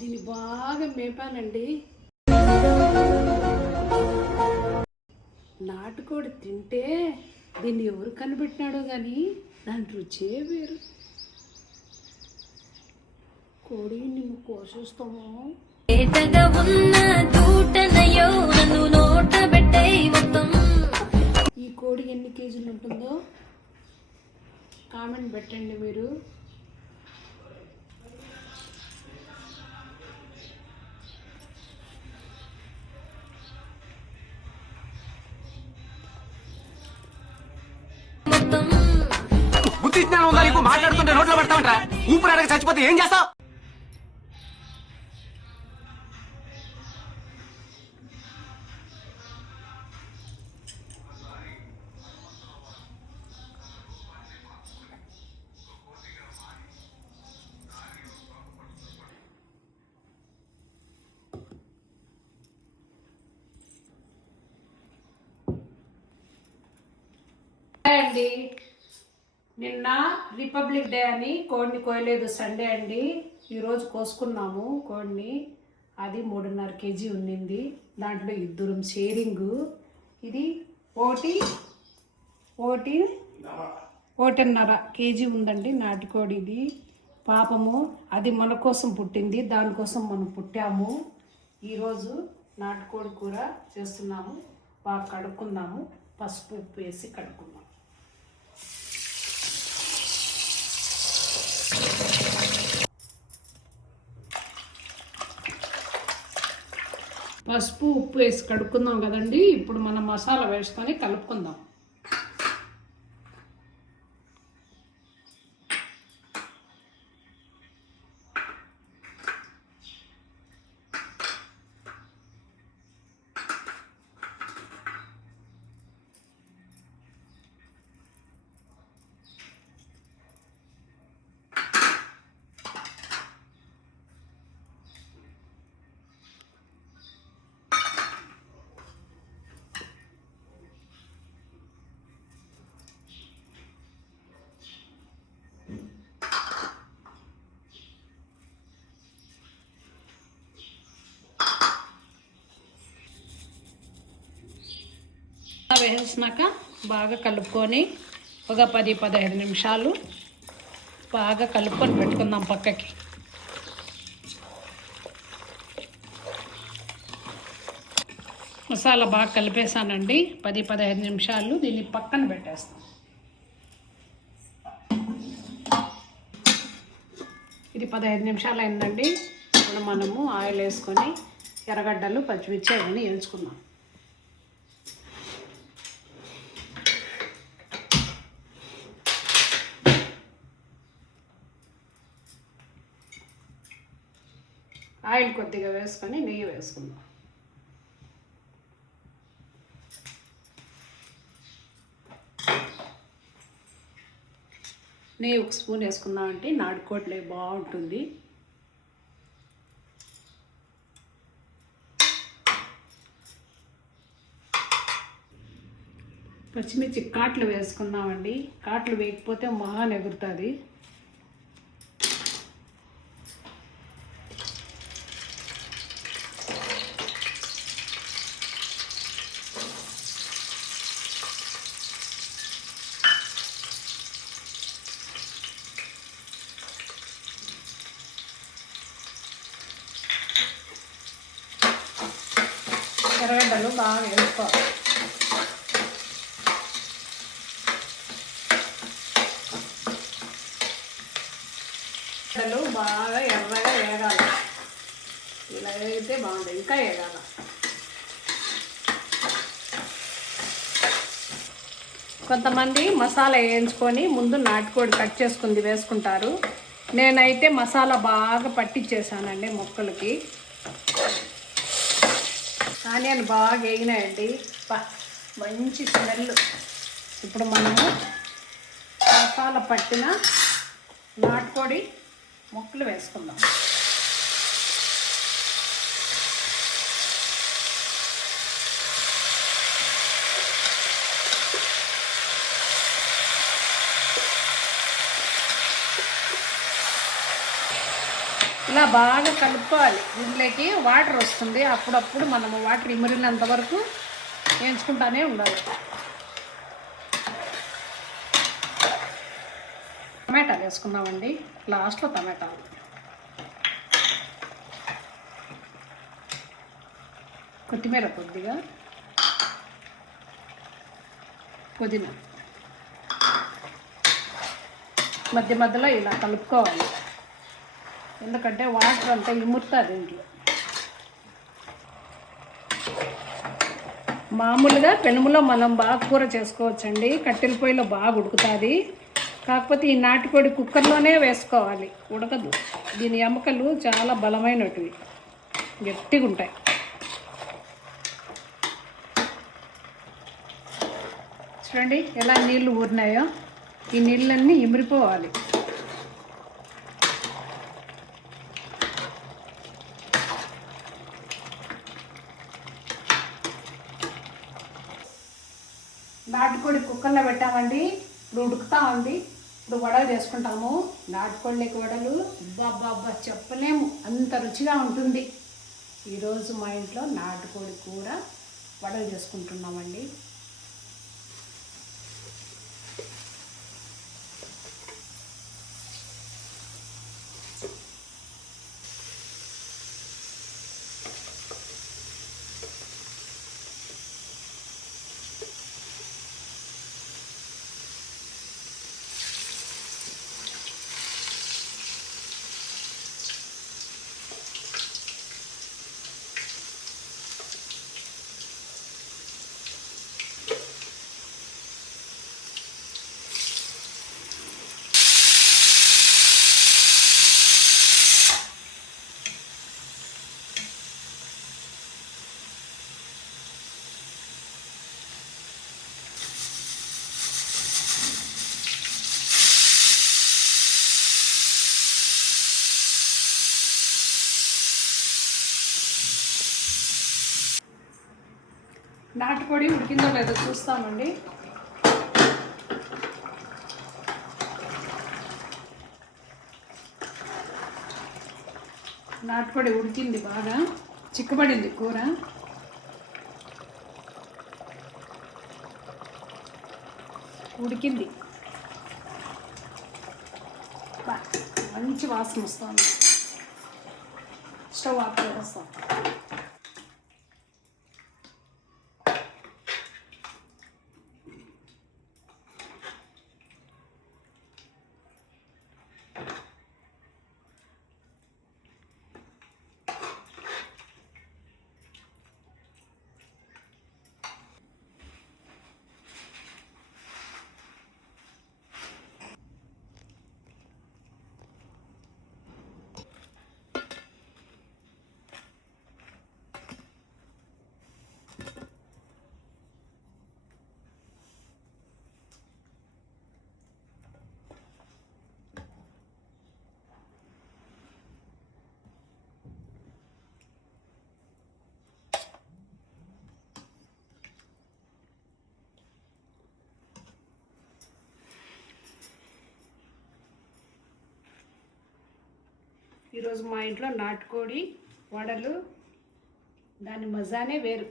దీన్ని బాగా మేపానండి. నాటుకోడి తింటే దీన్ని ఎవరు కనిపెట్టినాడో కానీ దాని రుచే వేరు. కోడి నిన్ను కోసేస్తాము. ఈ కోడి ఎన్ని కేజీలు ఉంటుందో కామెంట్ పెట్టండి మీరు. బుద్ధి జ్ఞానం ఉందా నీకు? మాట్లాడుతుంటే నోట్లో పెడతామంటా. ఊపిరి అడగ చచ్చిపోతే ఏం చేస్తావు? అండి, నిన్న రిపబ్లిక్ డే అని కోడిని కోయలేదు, సండే అండి. ఈరోజు కోసుకున్నాము కోడిని. అది 3.5 కేజీ ఉన్నింది. దాంట్లో ఇద్దరం షేరింగు. ఇది ఒకటిన్నర కేజీ ఉందండి నాటుకోడి. ఇది పాపము, అది మన కోసం పుట్టింది, దానికోసం మనం పుట్టాము. ఈరోజు నాటుకోడి కూర చేస్తున్నాము. బాగా కడుక్కుందాము, పసుపు ఉప్పు వేసి కడుక్కుందాం. పసుపు ఉప్పు వేసి కడుక్కుందాం కదండి. ఇప్పుడు మనం మసాలా వేసుకొని కలుపుకుందాం. వేసినాక బాగా కలుపుకొని ఒక 10-15 నిమిషాలు బాగా కలుపుకొని పెట్టుకుందాం పక్కకి. మసాలా బాగా కలిపేసానండి. 10-15 నిమిషాలు దీన్ని పక్కన పెట్టేస్తాం. ఇది 15 నిమిషాలు అయిందండి. ఇప్పుడు మనము ఆయిల్ వేసుకొని ఎర్రగడ్డలు పచ్చిమిర్చి అవన్నీ వేయించుకుందాం. ఆయిల్ కొద్దిగా వేసుకొని నెయ్యి వేసుకుందాం. నెయ్యి 1 స్పూన్ వేసుకుందామంటే నాటుకోట్లే బాగుంటుంది. పచ్చిమిర్చి కాట్లు వేసుకుందామండి. కాట్లు వేయకపోతే మహా ఎగురుతుంది. ఎర్రగడ్డలు బాగా వేసుకోవాలి. ఎర్రగడ్డలు బాగా ఎర్రగా వేగాలి. ఇలా వేగితే బాగుంది, ఇంకా వేగాల. కొంతమంది మసాలా వేయించుకొని ముందు నాటుకోడి కట్ చేసుకుంది వేసుకుంటారు. నేనైతే మసాలా బాగా పట్టించేసానండి ముక్కలకి. ఆనియన్ బాగా వేగినాయండి, మంచి స్మెల్. ఇప్పుడు మనము మసాలా పట్టిన నాటుకోడి ముక్కలు వేసుకుందాం. ఇలా బాగా కలుపుకోవాలి. దీంట్లోకి వాటర్ వస్తుంది, అప్పుడప్పుడు మనము వాటర్ ఇమిరినంత వరకు వేయించుకుంటానే ఉండాలి. టమాటాలు వేసుకున్నామండి, లాస్ట్లో టమాటాలు. కొత్తిమీర కొద్దిగా, పుదీనా మధ్య మధ్యలో ఇలా కలుపుకోవాలి, ఎందుకంటే వాటర్ అంతా ఇమురుతుంది దీంట్లో. మామూలుగా పెనుములో మనం బాగా కూర చేసుకోవచ్చండి, కట్టెల పొయ్యిలో బాగా ఉడుకుతుంది. కాకపోతే ఈ నాటుకోడి కుక్కర్లోనే వేసుకోవాలి, ఉడకదు. దీని ఎముకలు చాలా బలమైనటివి, గట్టిగా ఉంటాయి. చూడండి ఎలా నీళ్ళు ఊరినాయో, ఈ నీళ్ళన్నీ ఇమిరిపోవాలి. నాటుకోడి కుక్కర్లో పెట్టామండి, ఇప్పుడు ఉడుకుతా ఉంది. ఇప్పుడు వడలు చేసుకుంటాము. నాటుకోడికి వడలు అబ్బా చెప్పలేము, అంత రుచిగా ఉంటుంది. ఈరోజు మా ఇంట్లో నాటుకోడి కూర వడలు చేసుకుంటున్నామండి. నాటుకోడి ఉడికిందో లేదో చూస్తామండి. నాటుకోడి ఉడికింది, బాగా చిక్కబడింది కూర. ఉడికింది, మంచి వాసన వస్తుంది. స్టవ్ ఆఫ్ చేస్తాం. ఈరోజు మా ఇంట్లో నాటుకోడి వడలు, దాని మజానే వేరు.